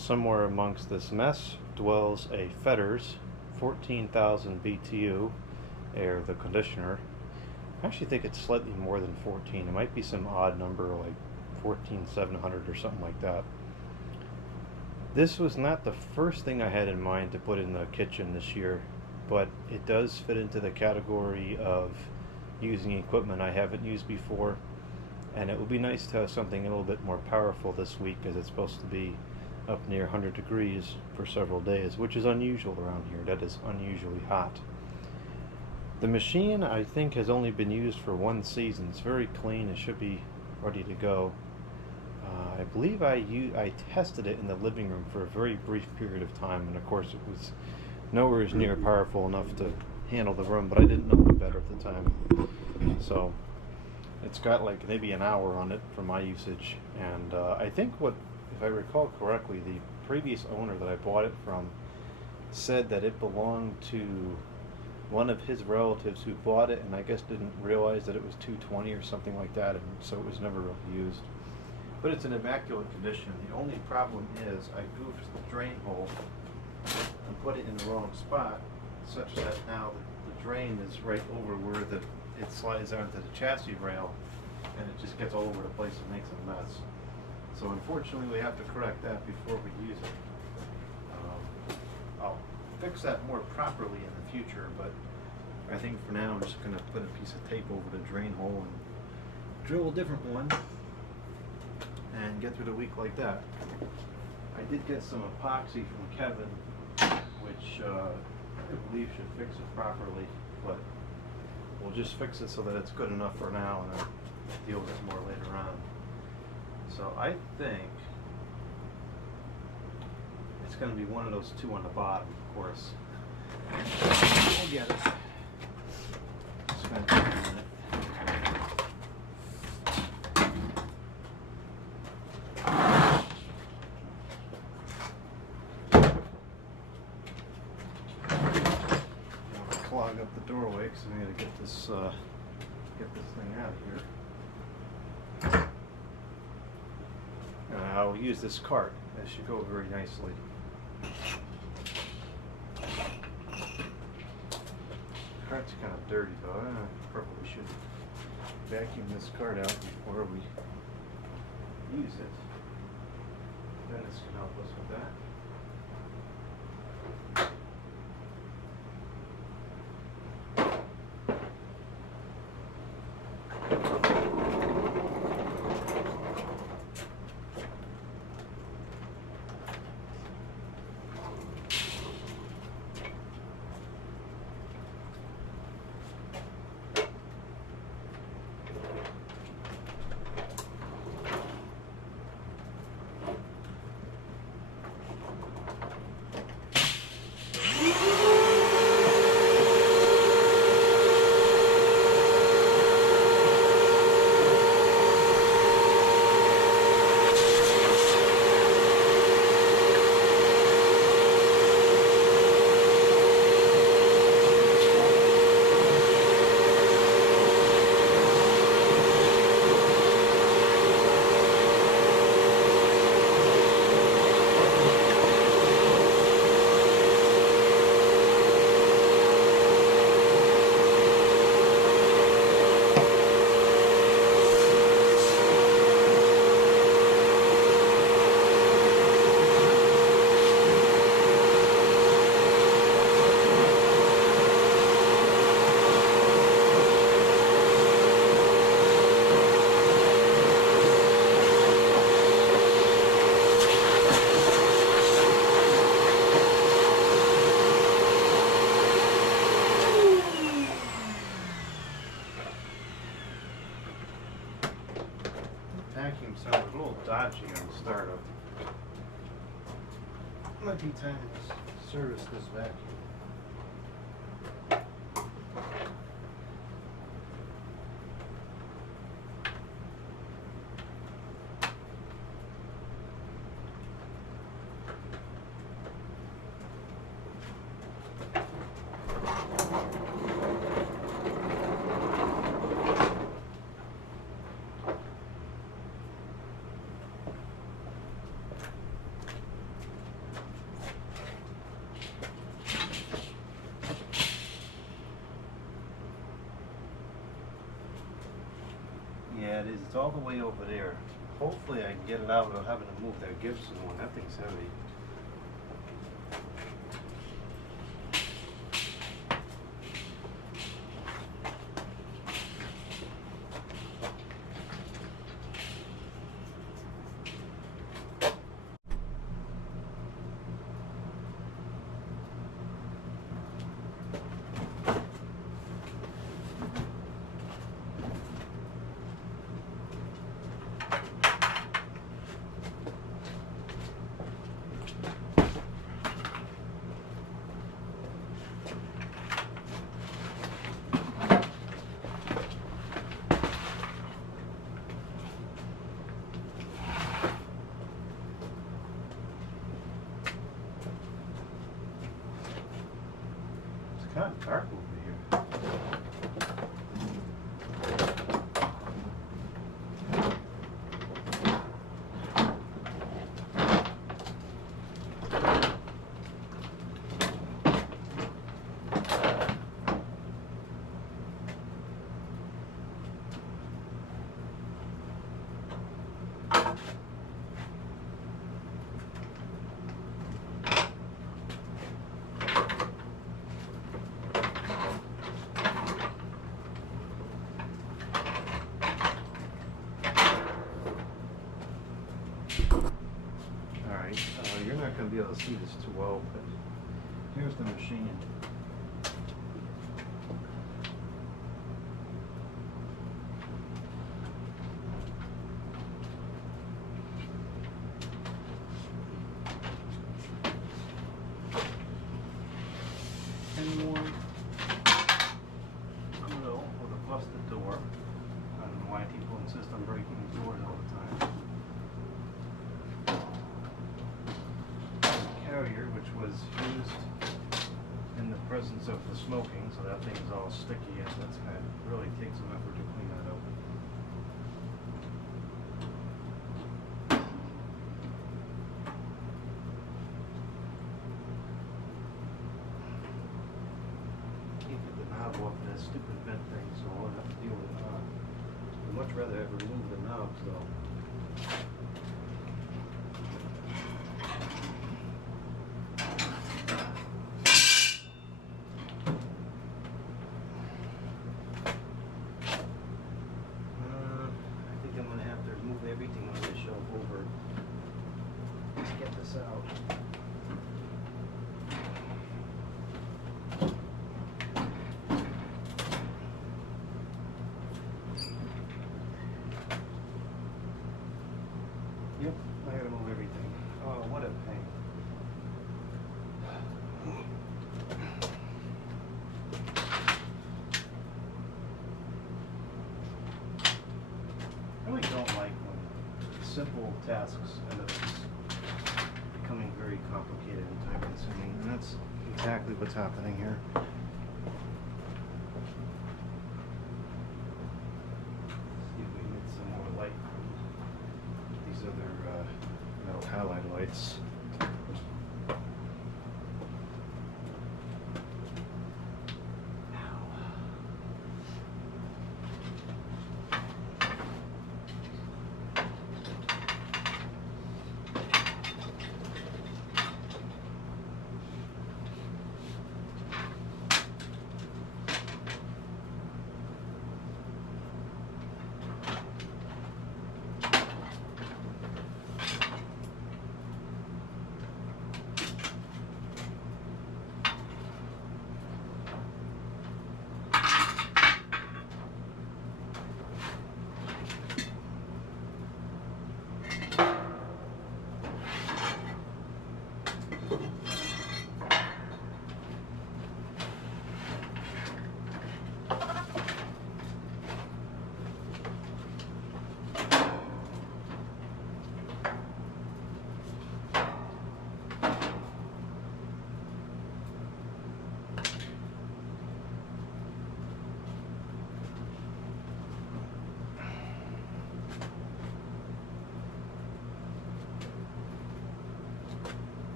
Somewhere amongst this mess dwells a Fetters 14,000 BTU air, the conditioner. I actually think it's slightly more than 14. It might be some odd number like 14,700 or something like that. This was not the first thing I had in mind to put in the kitchen this year, but it does fit into the category of using equipment I haven't used before, and it would be nice to have something a little bit more powerful this week, as it's supposed to be up near 100 degrees for several days, which is unusual around here. That is unusually hot. The machine, I think, has only been used for one season. It's very clean. It should be ready to go. I believe I tested it in the living room for a very brief period of time, and of course it was nowhere near powerful enough to handle the room, but I didn't know any better at the time. So it's got like maybe an hour on it for my usage, and I think if I recall correctly, the previous owner that I bought it from said that it belonged to one of his relatives who bought it, and I guess didn't realize that it was 220 or something like that, and so it was never really used. But it's in immaculate condition. The only problem is I goofed the drain hole and put it in the wrong spot, such that now the drain is right over where it slides onto the chassis rail, and it just gets all over the place and makes a mess. So unfortunately we have to correct that before we use it. I'll fix that more properly in the future, but I think for now I'm just going to put a piece of tape over the drain hole and drill a different one and get through the week like that. I did get some epoxy from Kevin, which I believe should fix it properly, but we'll just fix it so that it's good enough for now, and I'll deal with it more later on. So I think it's going to be one of those two on the bottom, of course. We'll get it. Spend a minute. Clog up the doorway because I'm going to get this thing out of here. I'll use this cart. It should go very nicely. The cart's kind of dirty though. I probably should vacuum this cart out before we use it. Dennis can help us with that. Vacuum sounded a little dodgy on the startup. Might be time to service this vacuum. It's all the way over there. Hopefully I can get it out without having to move that Gibson one. That thing's heavy. It's kind of dark over here. Alright, you're not going to be able to see this too well, but here's the machine. Anyone grill with a busted door. I don't know why people insist on breaking doors all the time. Carrier, which was used in the presence of the smoking, so that thing's all sticky, and that's kind of really takes some effort to clean that up. Can't get the knob off of that stupid vent thing, so I'll have to deal with the knob. I'd much rather have removed the knob, though. Everything on this shelf over to get this out. Yep, I gotta move everything. Oh, what a pain. I really don't like simple tasks end up becoming very complicated and time consuming, and that's exactly what's happening here. See if we can get some more light from these other metal halide lights.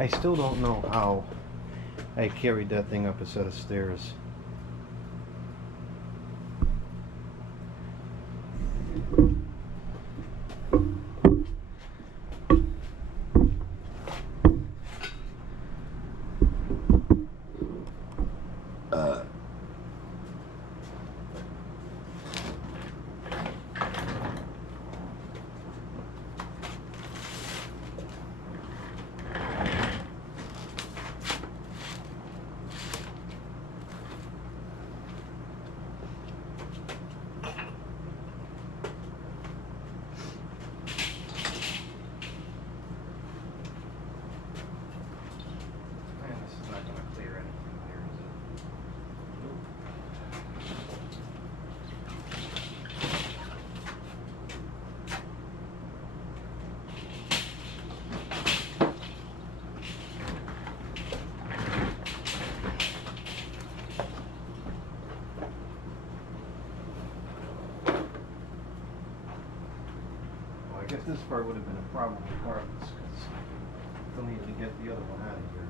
I still don't know how I carried that thing up a set of stairs. I guess this part would have been a problem regardless, because still needed to get the other one out of here.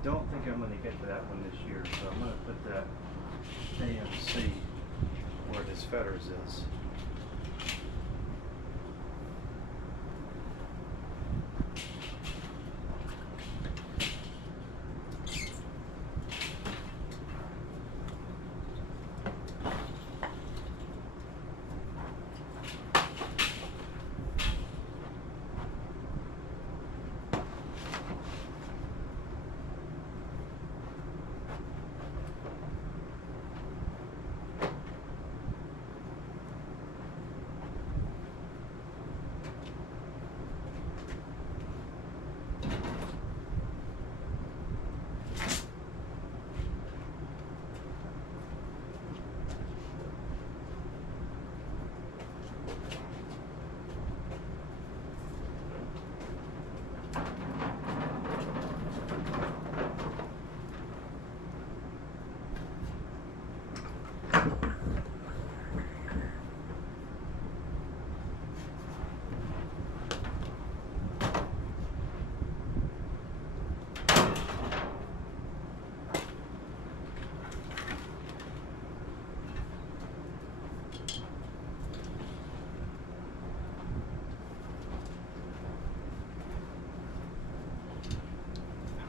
I don't think I'm going to get to that one this year, so I'm going to put that AMC where this fetters is.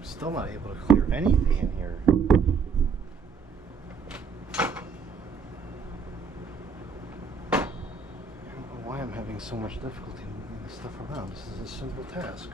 Still not able to clear anything in here. I don't know why I'm having so much difficulty moving this stuff around. This is a simple task.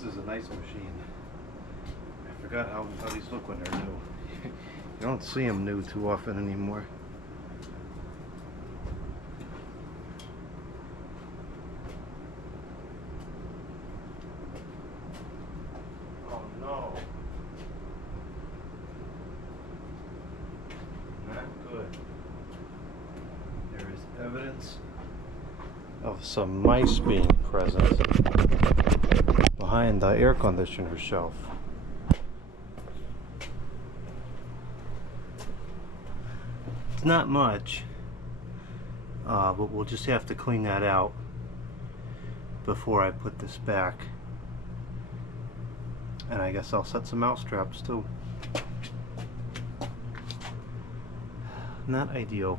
This is a nice machine. I forgot how these look when they're new. You don't see them new too often anymore. Oh no. Not good. There is evidence of some mice being present behind the air conditioner shelf. It's not much, but we'll just have to clean that out before I put this back. And I guess I'll set some mouse traps too. Not ideal.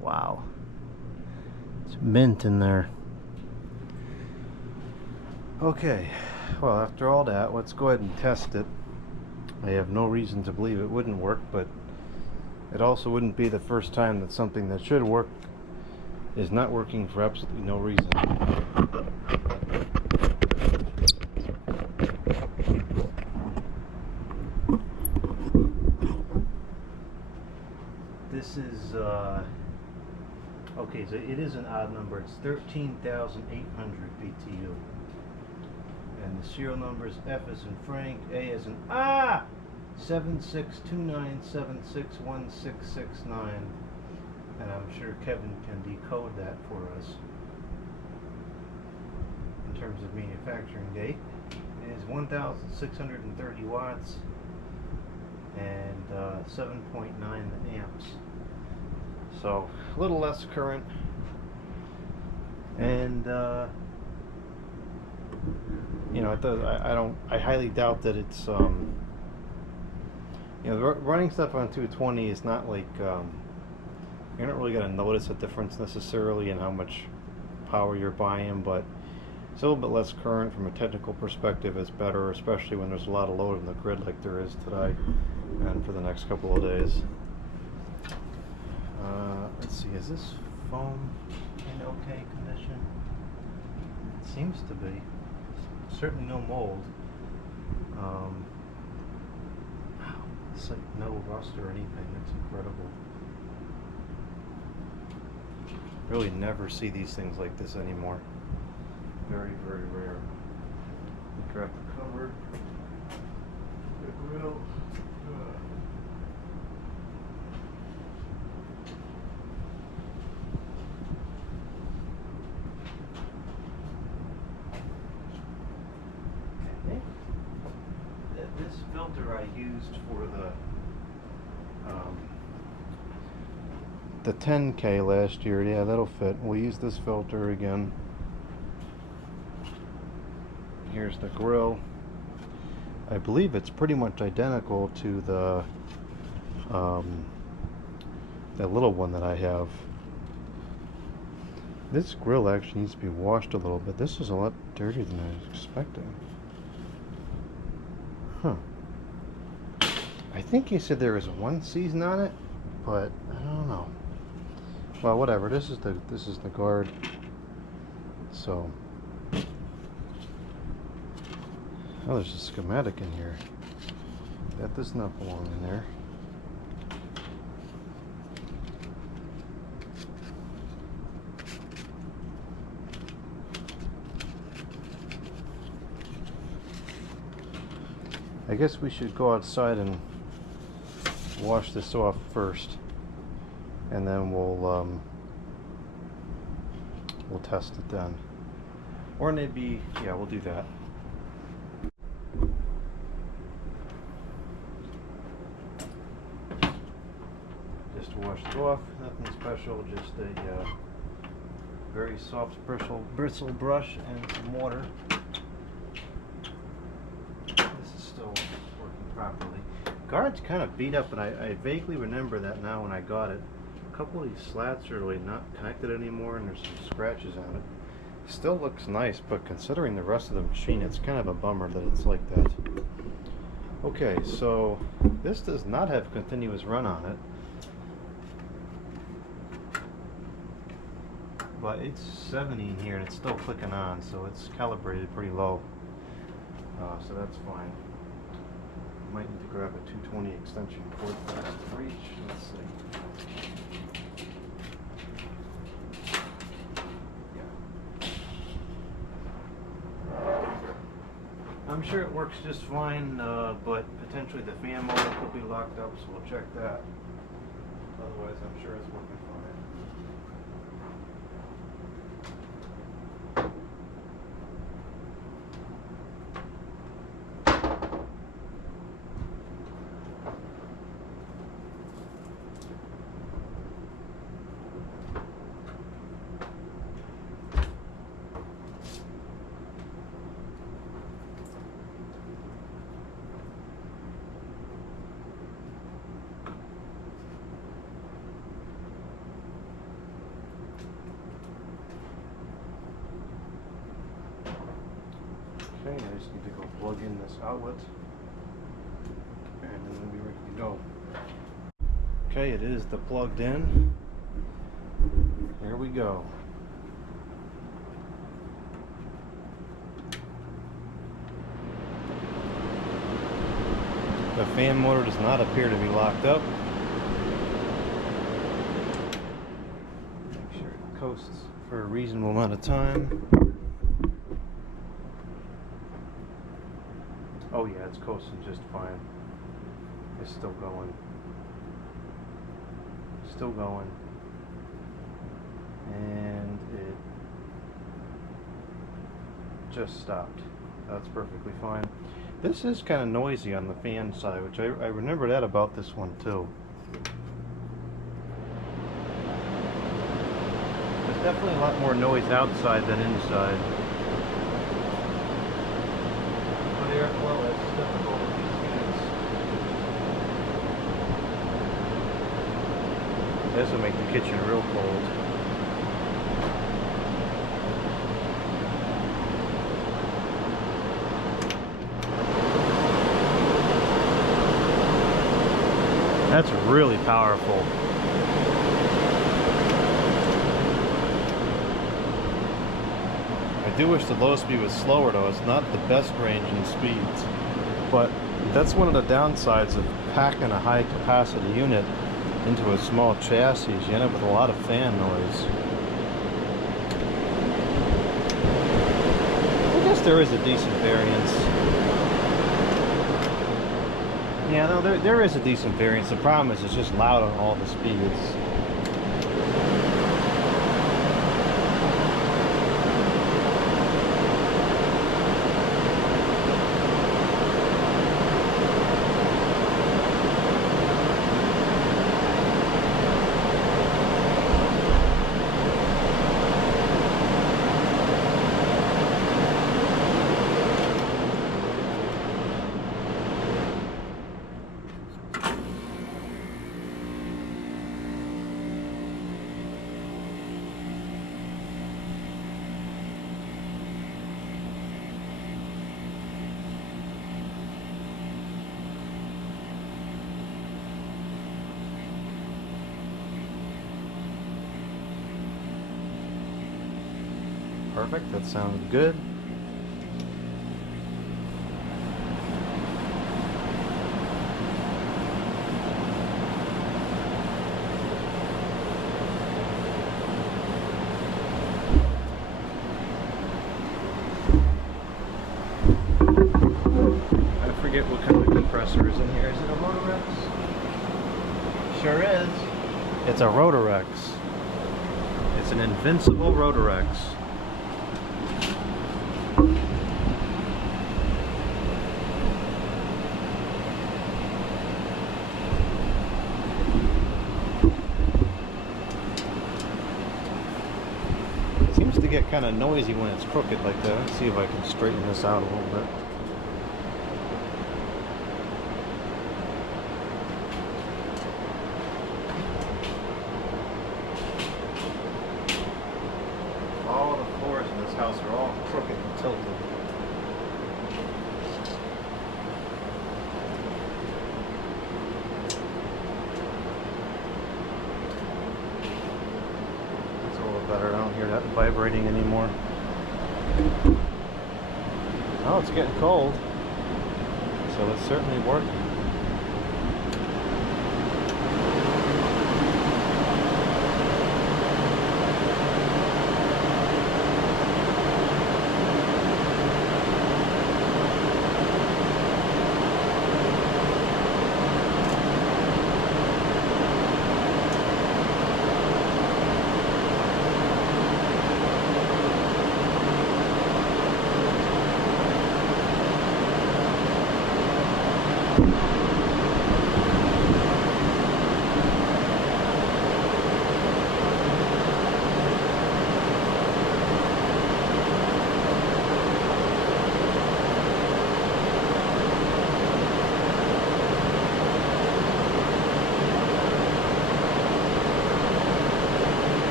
Wow. It's mint in there. Okay, well, after all that, let's go ahead and test it. I have no reason to believe it wouldn't work, but it also wouldn't be the first time that something that should work is not working for absolutely no reason. This is, okay, so it is an odd number. It's 13,800 BTU. And the serial number is F as in Frank, A as in 7629761669. And I'm sure Kevin can decode that for us. In terms of manufacturing date, it is 1,630 watts and 7.9 amps. So a little less current, and you know, it does. I highly doubt that it's you know, running stuff on 220 is not like you're not really going to notice a difference necessarily in how much power you're buying, but it's a little bit less current from a technical perspective. It's better, especially when there's a lot of load in the grid like there is today and for the next couple of days. Let's see, is this foam in okay condition? It seems to be. Certainly no mold. Wow, it's like no rust or anything. That's incredible. Really never see these things like this anymore. Very, very rare. Grab the cover. The grill. This filter I used for the 10K last year. Yeah, that'll fit. We'll use this filter again. Here's the grill. I believe it's pretty much identical to the that little one that I have. This grill actually needs to be washed a little bit. This is a lot dirtier than I was expecting. Huh. I think he said there was one season on it, but I don't know. Well, whatever. This is the guard. So, oh, there's a schematic in here. That does not belong in there. I guess we should go outside and wash this off first, and then we'll test it then. Or maybe, yeah, we'll do that. Just wash it off, nothing special, just a very soft bristle brush and some water. Properly. Guard's kind of beat up, and I vaguely remember that now when I got it. A couple of these slats are really not connected anymore, and there's some scratches on it. Still looks nice, but considering the rest of the machine, it's kind of a bummer that it's like that. Okay, so this does not have continuous run on it, but it's 70 in here and it's still clicking on, so it's calibrated pretty low, so that's fine. Might need to grab a 220 extension cord for that to reach. Let's see. I'm sure it works just fine, but potentially the fan motor could be locked up, so we'll check that. Otherwise, I'm sure it's working fine. Okay, I just need to go plug in this outlet, and then we'll be ready to go. Okay, it is the plugged in. Here we go. The fan motor does not appear to be locked up. Make sure it coasts for a reasonable amount of time. Oh yeah, it's coasting just fine. It's still going. Still going. And it just stopped. That's perfectly fine. This is kind of noisy on the fan side, which I remember that about this one too. There's definitely a lot more noise outside than inside. Airflow is difficult with these units. This will make the kitchen real cold. That's really powerful. I do wish the low speed was slower though. It's not the best range in speeds, but that's one of the downsides of packing a high capacity unit into a small chassis. You end up with a lot of fan noise. I guess there is a decent variance. Yeah, no, there is a decent variance. The problem is it's just loud on all the speeds. Perfect, that sounds good. I forget what kind of compressor is in here. Is it a Rotorex? Sure is. It's a Rotorex. It's an invincible Rotorex. Seems to get kind of noisy when it's crooked like that. Let's see if I can straighten this out a little bit. All the floors in this house are all crooked and tilted. vibrating anymore. Oh, it's getting cold, so it's certainly working.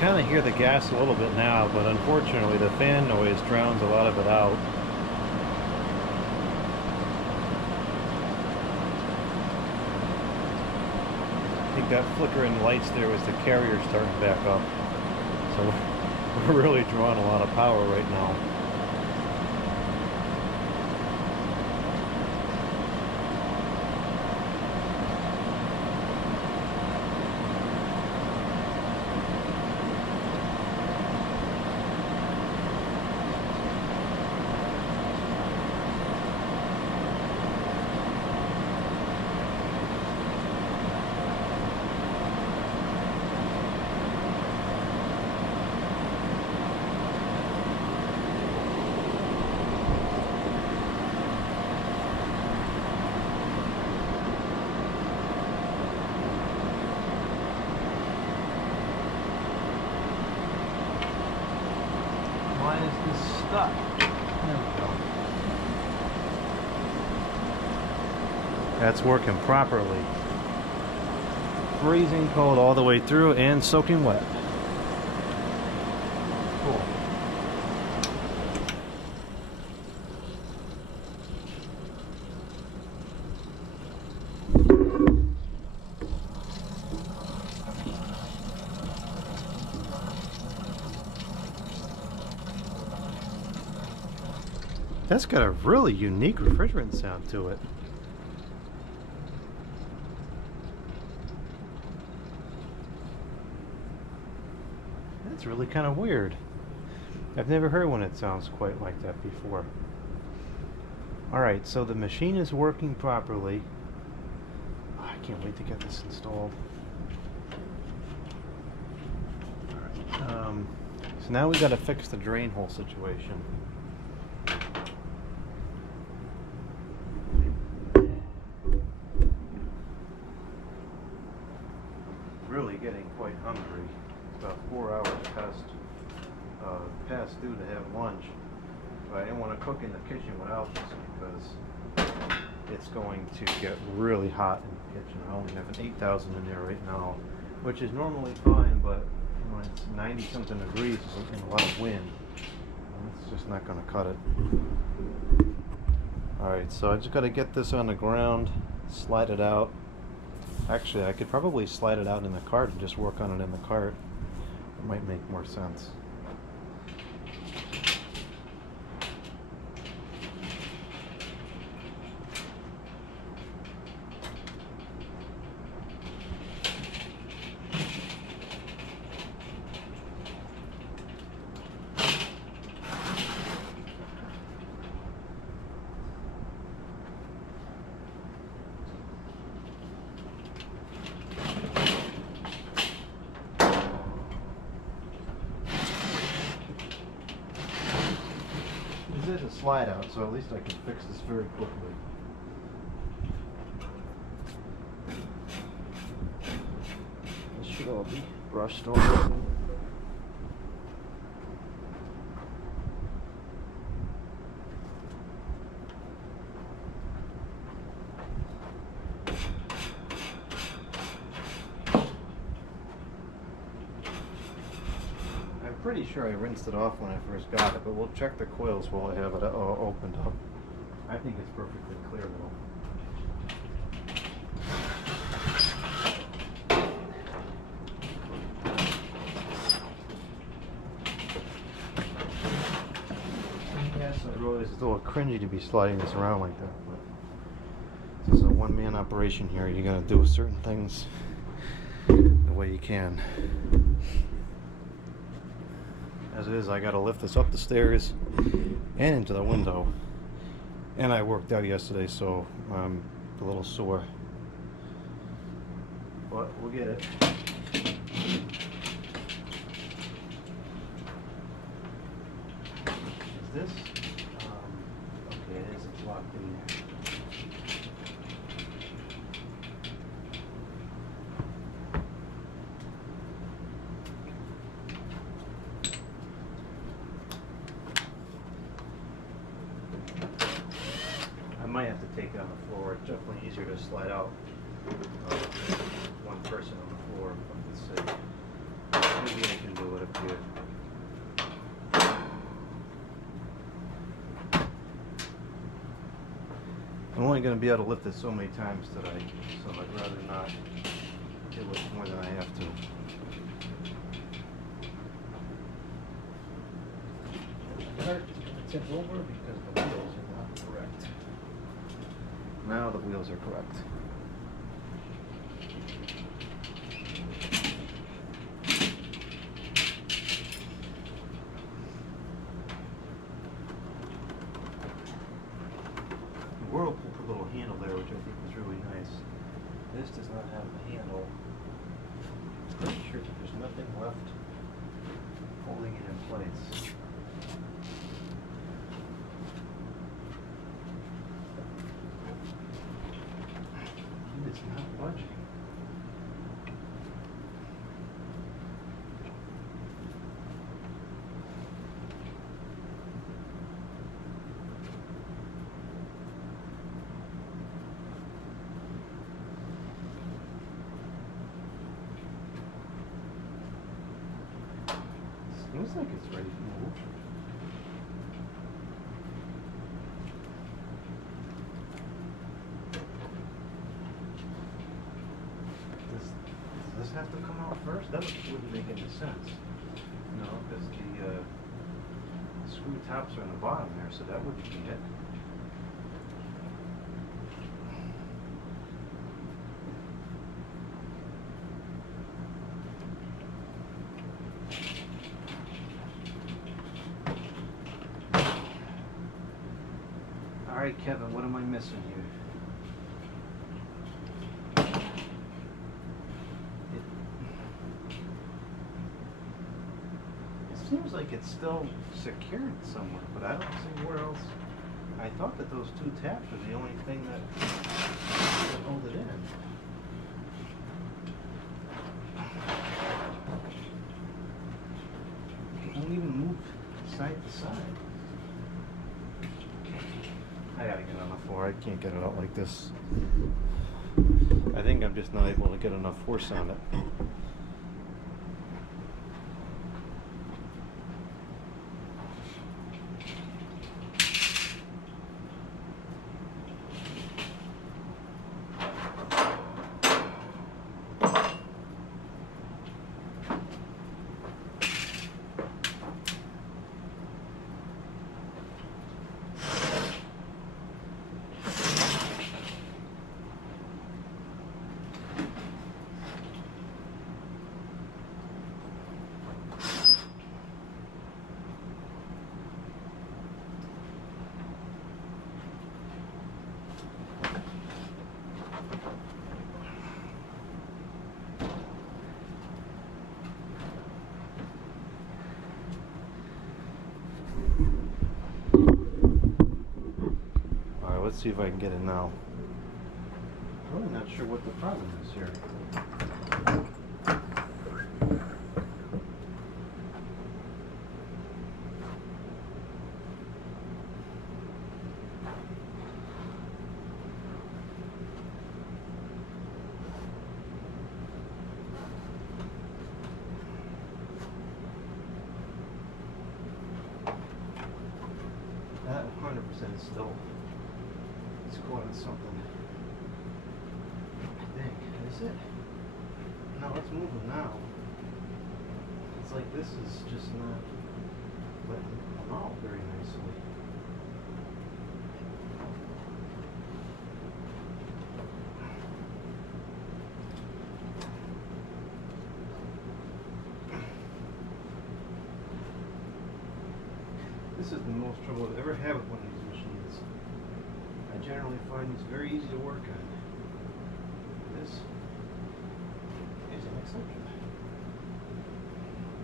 Kind of hear the gas a little bit now, but unfortunately the fan noise drowns a lot of it out. I think that flickering lights there was the carrier starting back up. So we're really drawing a lot of power right now. Why is this stuck? There we go. That's working properly. Freezing cold all the way through and soaking wet. Cool. That's got a really unique refrigerant sound to it. That's really kind of weird. I've never heard one that sounds quite like that before. Alright, so the machine is working properly. Oh, I can't wait to get this installed. Alright, so now we got to fix the drain hole situation. Really getting quite hungry. About 4 hours past due to have lunch. But I didn't want to cook in the kitchen without this because it's going to get really hot in the kitchen. I only have an 8,000 in there right now, which is normally fine, but when it's 90 something degrees and a lot of wind, it's just not going to cut it. Alright, so I just got to get this on the ground, slide it out. Actually, I could probably slide it out in the cart and just work on it in the cart. It might make more sense. This is a slide out, so at least I can fix this very quickly. This should all be brushed off. Pretty sure I rinsed it off when I first got it, but we'll check the coils while I have it opened up. I think it's perfectly clear though. Yes, I realize it's a little cringy to be sliding this around like that, but this is a one-man operation here. You gotta do certain things the way you can. As it is, I gotta lift this up the stairs and into the window. And I worked out yesterday, so I'm a little sore. But we'll get it. Is this? Okay, it is. It's locked in there. I might have to take it on the floor. It's definitely easier to slide out one person on the floor. Let's see. Maybe I can do it up here. I'm only going to be able to lift it so many times today, so I'd rather not do it more than I have to. The cart is going to tip over because the wheels are not correct. Now the wheels are correct. The Whirlpool put a little handle there, which I think is really nice. This does not have a handle. I'm pretty sure that there's nothing left holding it in place. It's not budging. Seems like it's ready to move. Does this have to come out first? That wouldn't make any sense. No, because the screw tops are on the bottom there, so that wouldn't be it. Alright, Kevin, what am I missing here? It seems like it's still secured somewhere, but I don't see where else. I thought that those two taps were the only thing that would hold it in. It won't even move side to side. I gotta get on the floor. I can't get it out like this. I think I'm just not able to get enough force on it. let's see if I can get it now. I'm really not sure what the problem is here. That 100% is still, it's caught on something. I think. Is it? No, it's moving now. It's like this is just not letting come out very nicely. This is the most trouble I've ever had with one of these machines. I generally find these very easy to work on. This is an exception.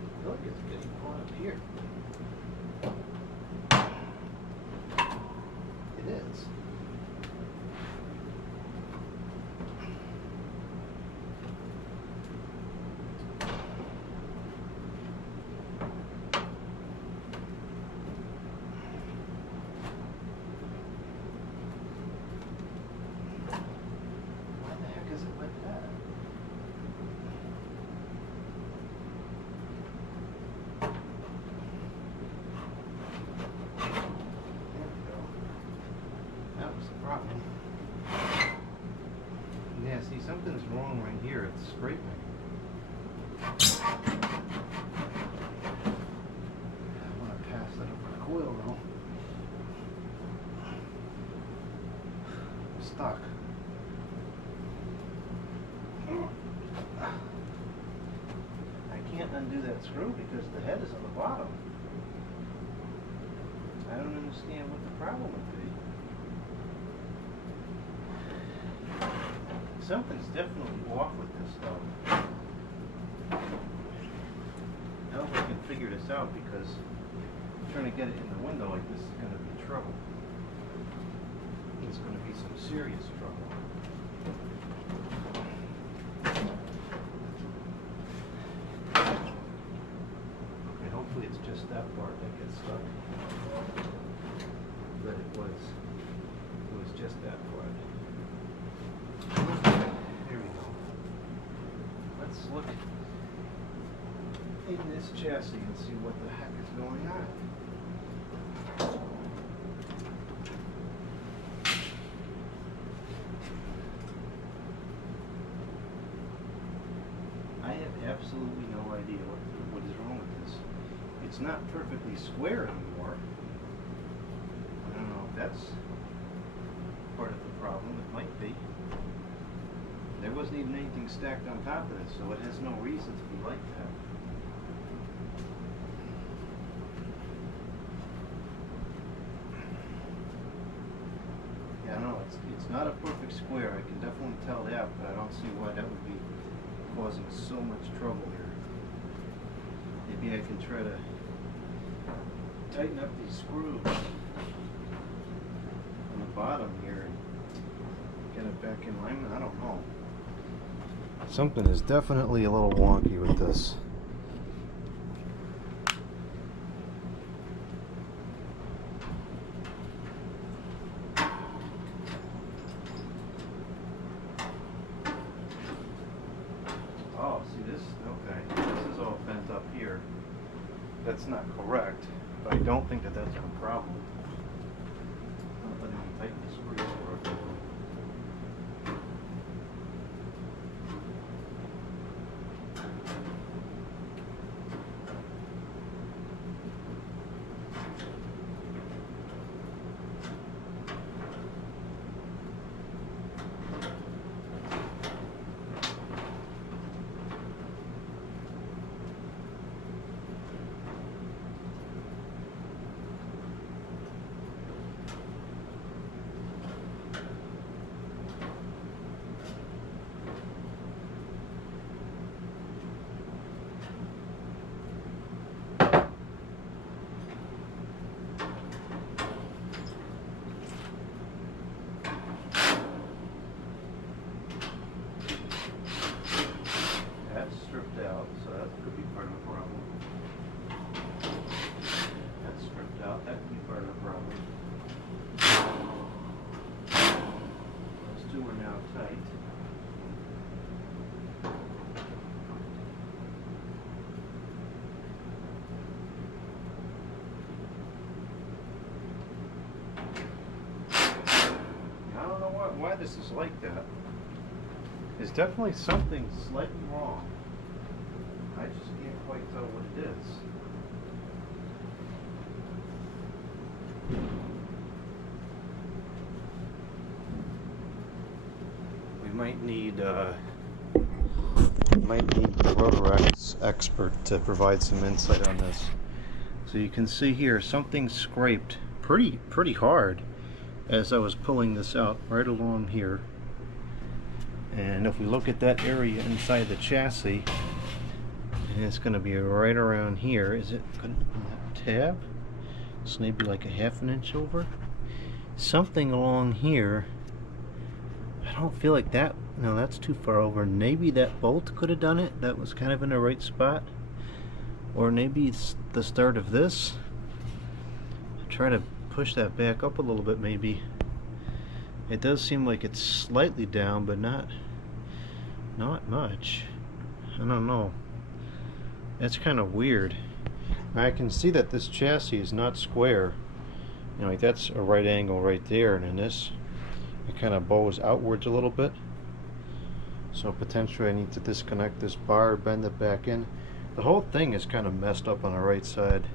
I feel like it's getting caught up here. It is. Yeah, see, something's wrong right here. It's scraping. I want to pass that over the coil though. I'm stuck. I can't undo that screw because the head is on the bottom. I don't understand what the problem would be. Something's definitely off with this though. I hope I can figure this out because trying to get it in the window like this is going to be trouble. It's going to be some serious trouble. Okay, hopefully it's just that part that gets stuck. But it was just that part. Here we go. Let's look in this chassis and see what the heck is going on. I have absolutely no idea what is wrong with this. It's not perfectly square anymore. I don't know if that's part of the problem. It might be. There wasn't even anything stacked on top of it, so it has no reason to be like that. Yeah, no, it's not a perfect square. I can definitely tell that, but I don't see why that would be causing so much trouble here. Maybe I can try to tighten up these screws on the bottom here and get it back in alignment. I don't know. Something is definitely a little wonky with this. Oh, see this? Okay. This is all bent up here. That's not correct, but I don't think that that's a problem. Let me tighten the screws for it. tight. I don't know why this is like that. There's definitely something slightly wrong. I just can't quite tell what it is. We might need the Rotorex expert to provide some insight on this. So you can see here something scraped pretty hard as I was pulling this out right along here. And if we look at that area inside the chassis, and it's going to be right around here. Is it going to be that tab? It's maybe like a ½ inch over. Something along here. I don't feel like that. No, that's too far over. Maybe that bolt could have done it. That was kind of in the right spot. Or maybe it's the start of this. Try to push that back up a little bit maybe. It does seem like it's slightly down, but not much. I don't know. That's kind of weird. I can see that this chassis is not square. You know, like that's a right angle right there, and in this, it kind of bows outwards a little bit. So potentially I need to disconnect this bar, bend it back in. The whole thing is kind of messed up on the right side.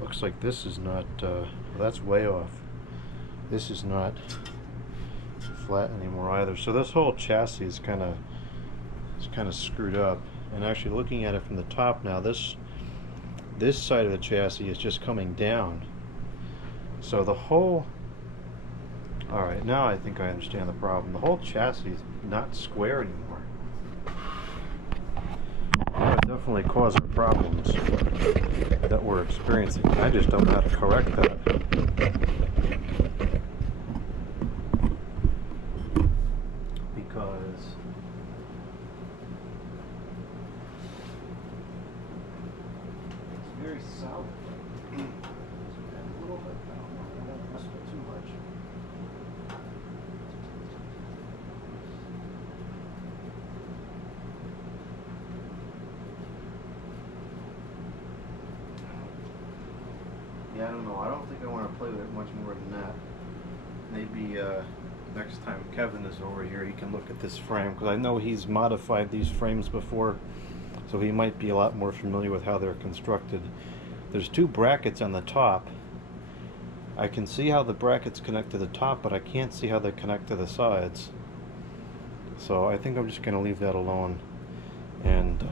Looks like this is not, well, that's way off. This is not flat anymore either. So this whole chassis is kind of screwed up. And actually looking at it from the top now, this side of the chassis is just coming down. So the whole, alright, now I think I understand the problem. The whole chassis is not square anymore. That would definitely cause our problems that we're experiencing. I just don't know how to correct that. Because it's very solid. A little bit, I don't mess with it too much. Yeah, I don't know. I don't think I want to play with it much more than that. Maybe next time Kevin is over here, he can look at this frame, because I know he's modified these frames before, so he might be a lot more familiar with how they're constructed. There's two brackets on the top. I can see how the brackets connect to the top, but I can't see how they connect to the sides. So I think I'm just going to leave that alone, and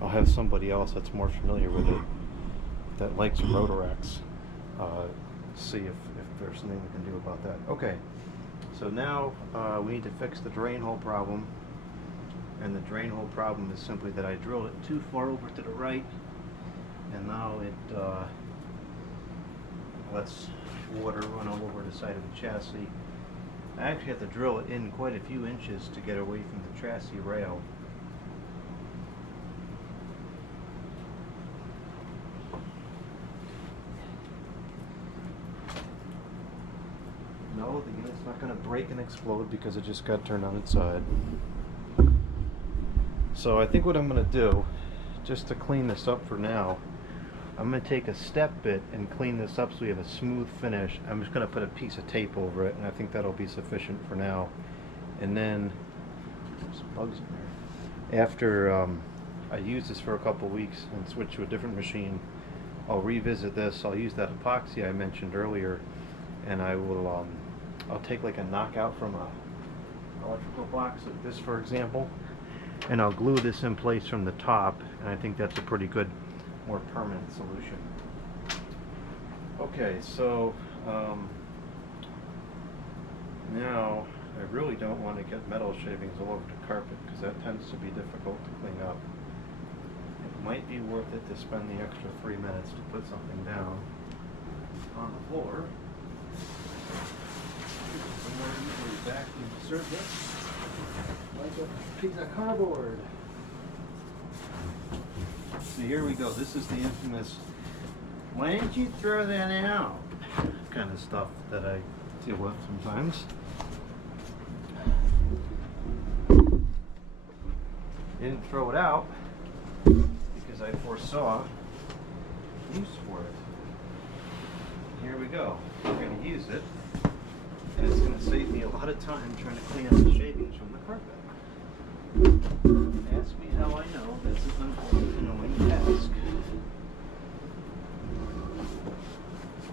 I'll have somebody else that's more familiar with it, that likes Rotorex, see if there's something we can do about that. Okay, so now we need to fix the drain hole problem, and the drain hole problem is simply that I drilled it too far over to the right, and now it lets water run all over the side of the chassis. I actually have to drill it in quite a few inches to get away from the chassis rail. No, the unit's not going to break and explode because it just got turned on its side. So I think what I'm going to do, just to clean this up for now, I'm going to take a step bit and clean this up so we have a smooth finish. I'm just going to put a piece of tape over it, and I think that'll be sufficient for now. And then, there's some bugs in there. After I use this for a couple weeks and switch to a different machine, I'll revisit this. I'll use that epoxy I mentioned earlier, and I will I'll take like a knockout from a electrical box like this, for example, and I'll glue this in place from the top, and I think that's a pretty good, more permanent solution. Okay, so now I really don't want to get metal shavings all over the carpet, because that tends to be difficult to clean up. It might be worth it to spend the extra 3 minutes to put something down on the floor. More easily vacuum surface, like a piece of cardboard. So here we go. This is the infamous, why didn't you throw that out kind of stuff that I deal with sometimes. Didn't throw it out because I foresaw use for it. Here we go. We're going to use it, and it's going to save me a lot of time trying to clean up the shavings from the carpet. Ask me how I know this is an annoying task.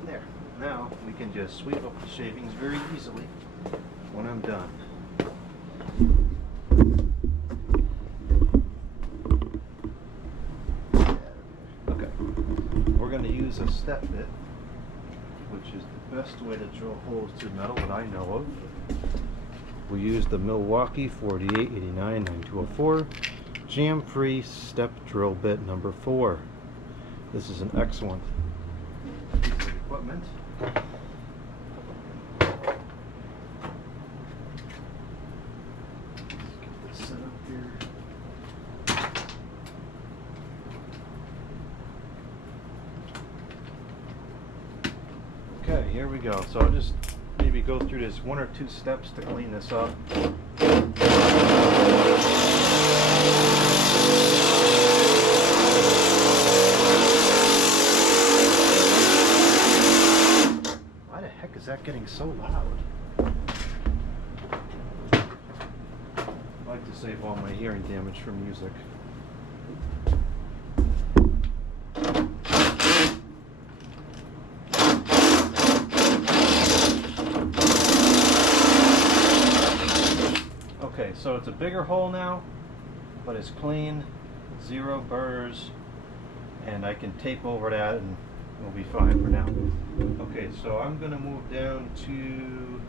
There. Now we can just sweep up the shavings very easily when I'm done. Okay. We're going to use a step bit, which is the best way to drill holes through metal that I know of. We use the Milwaukee 4889-9204 jam-free step drill bit number 4. This is an excellent piece of equipment. Let's get this set up here. Okay, here we go. So I'll just maybe go through this 1 or 2 steps to clean this up. Why the heck is that getting so loud? I like to save all my hearing damage from music. Okay, so it's a bigger hole now, but it's clean, 0 burrs, and I can tape over that and we'll be fine for now. Okay, so I'm going to move down to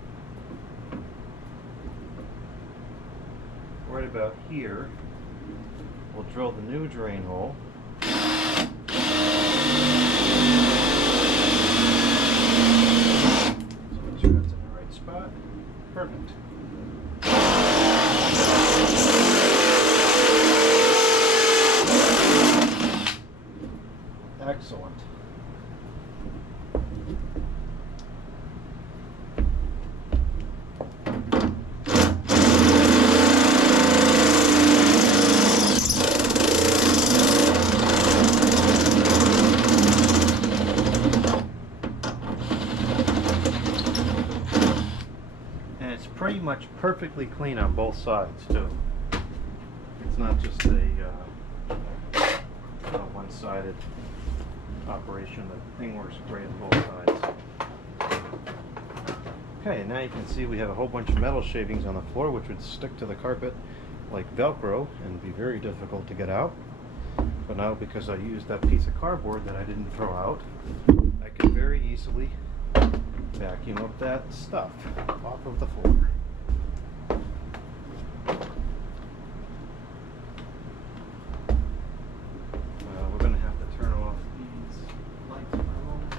right about here. We'll drill the new drain hole. So make sure that's in the right spot. Perfect. Excellent. And it's pretty much perfectly clean on both sides too. It's not just a one-sided operation. The thing works great on both sides. Okay, now you can see we have a whole bunch of metal shavings on the floor which would stick to the carpet like Velcro and be very difficult to get out. But now, because I used that piece of cardboard that I didn't throw out, I can very easily vacuum up that stuff off of the floor. We're going to have to turn off these lights for a moment.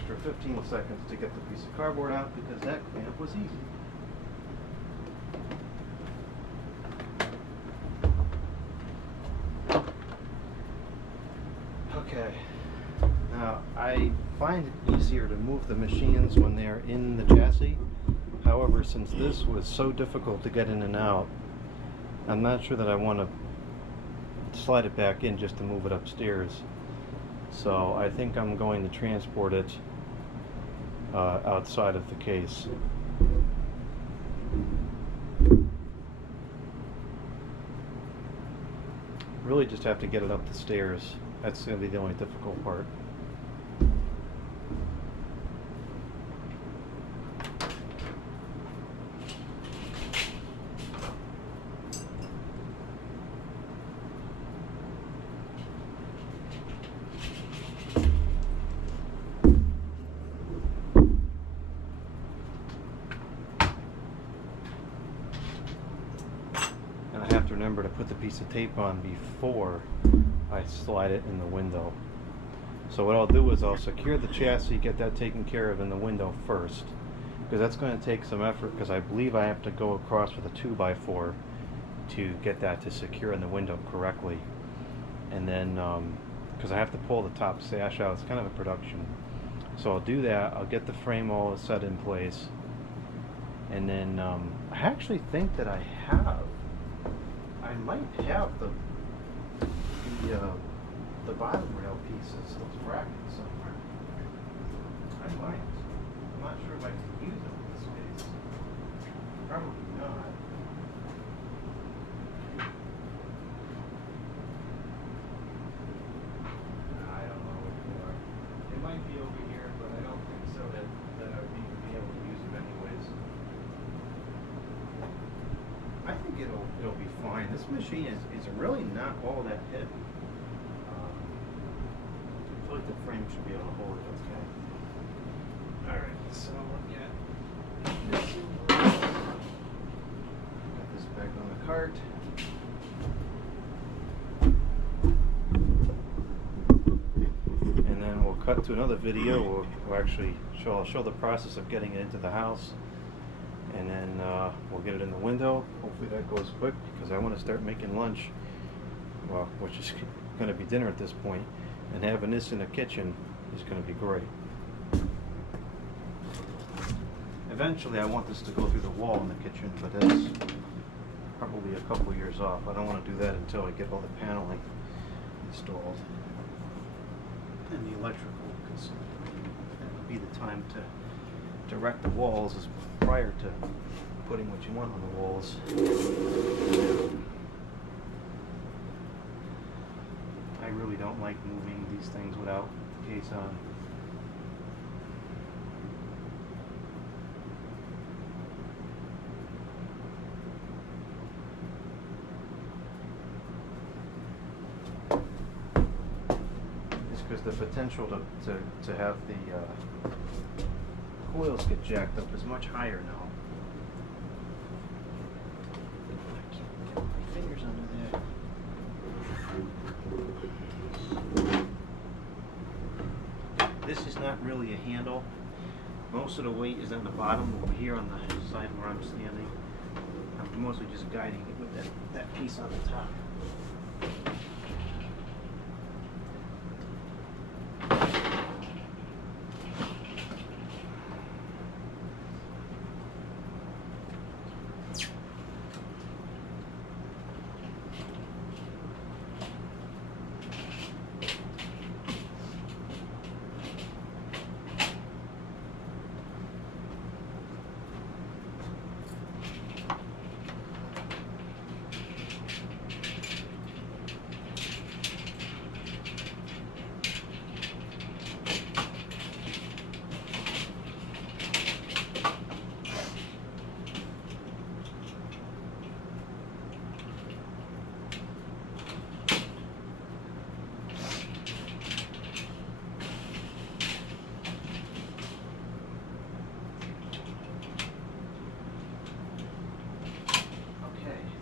extra 15 seconds to get the piece of cardboard out because that cleanup was easy. Okay, now I find it easier to move the machines when they're in the chassis. However, since this was so difficult to get in and out, I'm not sure that I want to slide it back in just to move it upstairs. So I think I'm going to transport it outside of the case. Really just have to get it up the stairs. That's going to be the only difficult part. And I have to remember to put the piece of tape on before I slide it in the window. So what I'll do is I'll secure the chassis, get that taken care of in the window first, because that's going to take some effort, because I believe I have to go across with a 2x4 to get that to secure in the window correctly. And then because I have to pull the top sash out, it's kind of a production. So I'll do that, I'll get the frame all set in place, and then I actually think that I might have the bottom rail pieces, those brackets somewhere. I might. I'm not sure if I can use them in this case. Probably not. I don't know where they are. They might be over here, but I don't think so that I would even be able to use them anyways. I think it'll be fine. This machine is really not all that heavy. I feel like the frame should be able to hold it okay. Alright, so we'll get this got this back on the cart. And then we'll cut to another video. We'll actually I'll show the process of getting it into the house. And then we'll get it in the window. Hopefully that goes quick because I want to start making lunch, well, which is going to be dinner at this point, and having this in the kitchen is going to be great. Eventually I want this to go through the wall in the kitchen, but that's probably a couple years off. I don't want to do that until I get all the paneling installed and the electrical, because that would be the time to direct the walls is prior to putting what you want on the walls. I really don't like moving these things without the case on. It's because the potential to have the coils get jacked up is much higher now. I can't get my fingers under there. This is not really a handle. Most of the weight is on the bottom over here on the side where I'm standing. I'm mostly just guiding it with that piece on the top.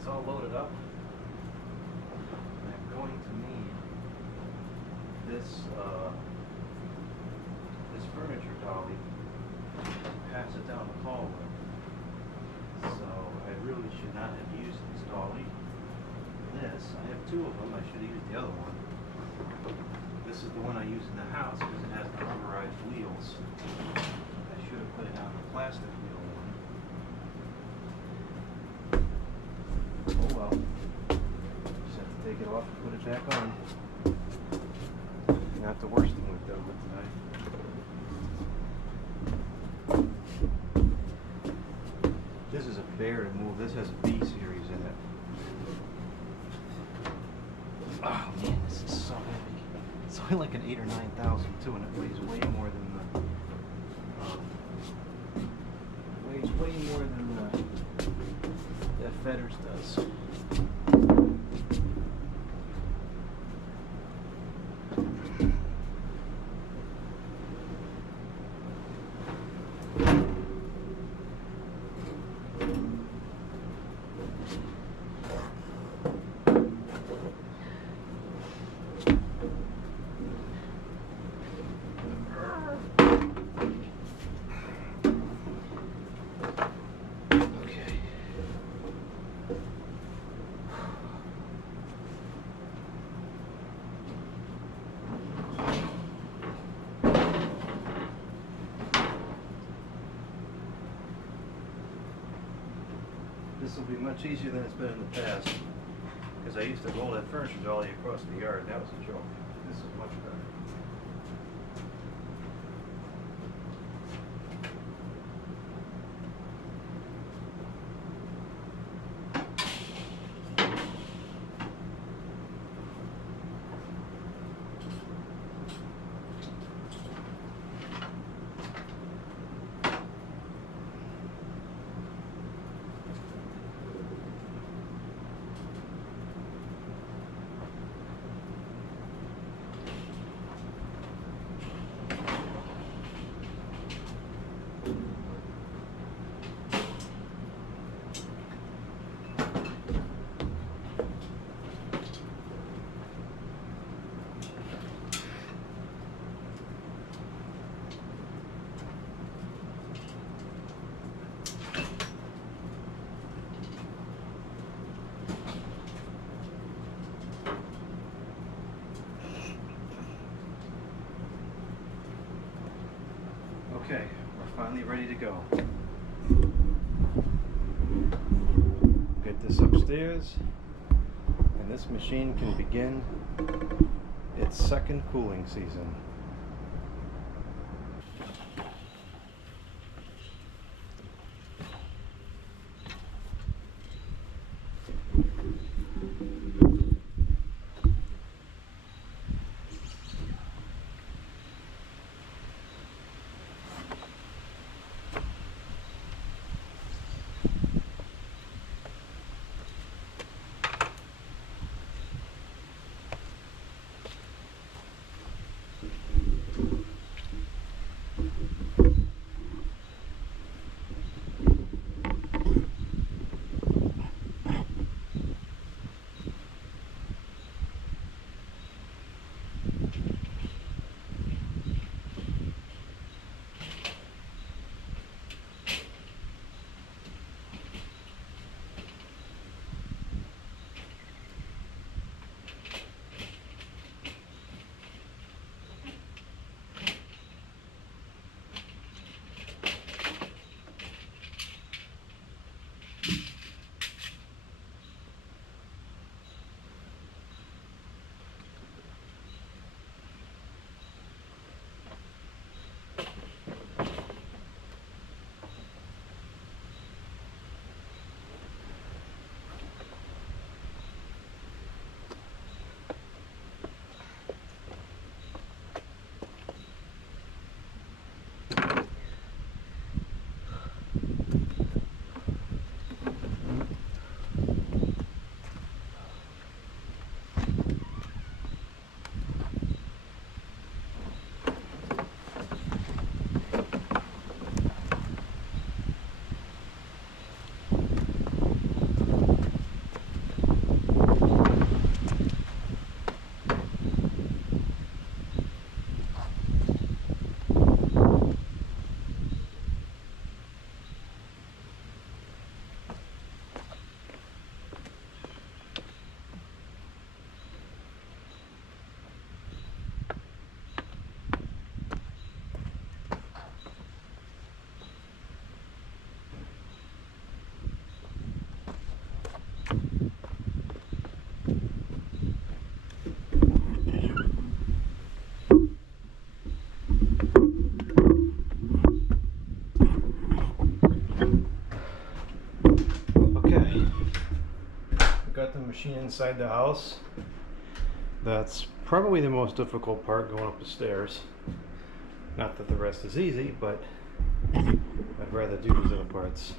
All loaded up. I'm going to need this furniture dolly and pass it down the hallway. So I really should not have used this dolly. This, I have two of them. I should have used the other one. This is the one I use in the house because it has the rubberized wheels. I should have put it on the plastic wheel one. Oh well. Just have to take it off and put it back on. Not the worst thing we've done with tonight. This is a bear to move. This has a B series in it. Oh man, this is so heavy. It's only like an 8,000 or 9,000 too, and it weighs way more than that Fetters does. This will be much easier than it's been in the past, because I used to roll that furniture dolly across the yard. That was a joke. This is much better. Okay, we're finally ready to go. Get this upstairs, and this machine can begin its second cooling season. Okay, we've got the machine inside the house. That's probably the most difficult part, going up the stairs. Not that the rest is easy, but I'd rather do these other parts.